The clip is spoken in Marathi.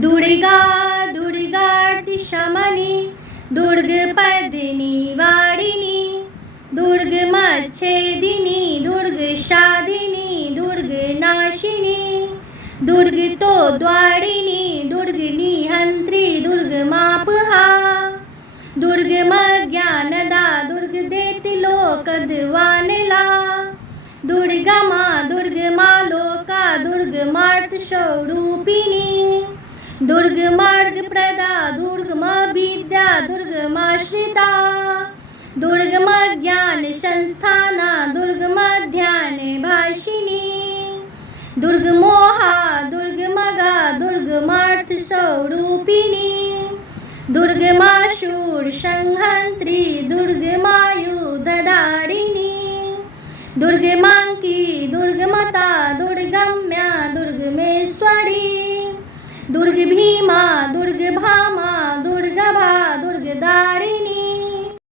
दुर्गा दुर्गार्तिशमनी दुर्गपदिनी वाडिनी दुर्गमच्छेदिनी दुर्गशाधिनी दुर्गनाशिनी दुर्गतोद्वारिणी दुर्गनिहन्त्री दुर्गमापहा दुर्गमज्ञानदा दुर्गदेति लोकद्वानिला दुर्गमा दुर्गमालोका दुर्गमार्थस्वरूपिणी दुर्गमार्गप्रदा दुर्गमविद्या दुर्गमाश्रिता दुर्गमज्ञानसंस्थाना दुर्गमध्यानभाषिणी दुर्गमोहा दुर्गमगा दुर्गमार्थस्वरूपिणी दुर्गमाशूरसंहन्त्री दुर्गमायुधधारिणी दुर्गमाङ्की दुर्गमता दुर्गम्या दुर्गमेश्वरी दुर्गभीमा दुर्गभामा दुर्गभा दुर्गदारिणी